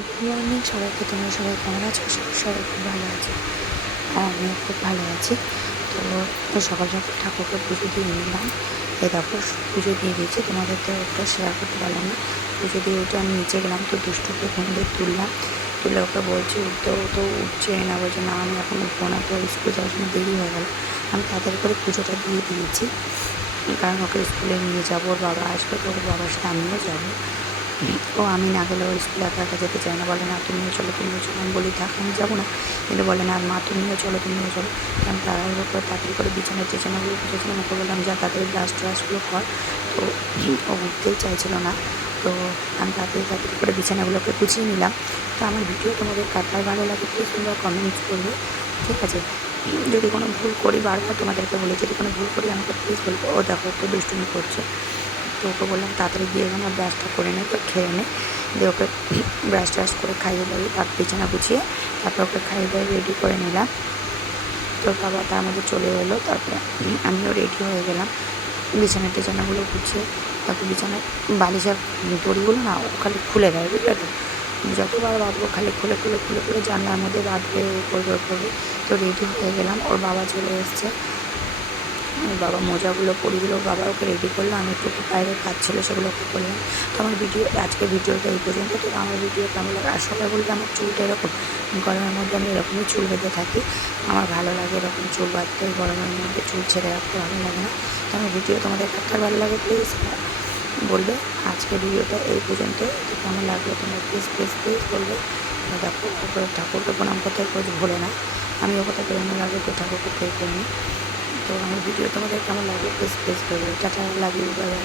Good morning সবাইকে। তোমরা সবাই কেমন আছো? সবাই খুব ভালো আছে, আর আমিও খুব ভালো আছি। তো সকাল সকাল ঠাকুরকে পুজো দিয়ে নিলাম। দেখো পুজো দিয়ে দিয়েছি, তোমাদের তো ওটা শেয়ার করতে পারলাম না। পুজো দিয়ে উঠে আমি নিচে গেলাম, তো দুষ্টুকে ঘুম দিয়ে তুললাম। তুলে ওকে বলছি উঠতে, ও তো উঠছে না, বলছে না আমি এখন উঠবো না, তো স্কুল যাওয়ার জন্য দেরি হয়ে গেল। আমি তাড়াতাড়ি করে পুজোটা দিয়ে দিয়েছি, কারণ ওকে স্কুলে নিয়ে যাবো, ওর বাবা আসবে, তো ওর বাবার সাথে আমিও যাবো। ও আমি না গেলে ওর স্কুলে একা একা যেতে চায় না, বলে না তুমিও চলো তুমিও চলো। আমি বলি থাক আমি যাবো না, কিন্তু বলে না মা তুমিও চলো তুমিও চলো। আমি তাড়াহুড়ো করে তাড়াতাড়ি করে বিছানাগুলো গুছিয়েছিলাম, ওকে বললাম যা তাড়াতাড়ি ব্রাশগুলো কর। তো ও উঠতেই চাইছিল না, তো আমি তাড়াতাড়ি করে বিছানাগুলোকে গুছিয়ে নিলাম। তো আমার ভিডিও তোমাদের কার ভালো লাগে প্লিজ তোমরা কমেন্টস করবে, ঠিক আছে? যদি কোনো ভুল করি, বারবার তোমাদেরকে বলি যদি কোনো ভুল করি আমাকে প্লিজ বলবো। ও দেখো একটু দুষ্টুমি করছে, তো ওকে বললাম তাড়াতাড়ি গিয়ে এখানে ব্রাশটা করে নে, তো খেয়ে নে। দিয়ে ওকে ব্রাশ করে খাইয়ে দাইয়ে তার বিছানা গুছিয়ে তারপর ওকে খাইয়ে দাইয়ে রেডি করে নিলাম। তোর বাবা তার মধ্যে চলে এলো, তারপরে আমিও রেডি হয়ে গেলাম। টিছানাগুলো গুছিয়ে তারপর বিছানায় বালিশের দড়িগুলো না ও খালি খুলে দেয়, বুঝলে তো? যতবার বাঁধবো খালি খুলে জানলার মধ্যে বাঁধবে, ও করবে। তো রেডি হয়ে গেলাম, ওর বাবা চলে এসছে। ওর বাবা মোজাগুলো পরিয়ে দিল, ওর বাবা ওকে রেডি করলো, আমি একটু বাইরের কাজ ছিল সেগুলো ওকে করলাম। তো আমার আজকের ভিডিওটা এই পর্যন্ত। তো আমার ভিডিও কেমন লাগে, আর সবাই বলবে আমার চুলটা এরকম, গরমের মধ্যে আমি এরকমই চুল বেঁধে থাকি, আমার ভালো লাগে এরকম চুল বাঁধতে। গরমের মধ্যে চুল ছেড়ে রাখতে ভালো লাগে না। তো আমার ভিডিও তোমাদের কার ভালো লাগে প্লিজ বলবে। আজকের ভিডিওটা এই পর্যন্ত। তো কেমন লাগলো তোমরা প্লিজ বলবে। দেখো ওপরে ঠাকুরকে প্রণাম করতে ভুলে না, আমিও কোথাও বেরোনোর আগে তো ঠাকুরকে প্রে করে নিই। তো আমার ভিডিও তোমাদের কেমন লাগলো প্লিজ বলবে। Tata, love you, bye by.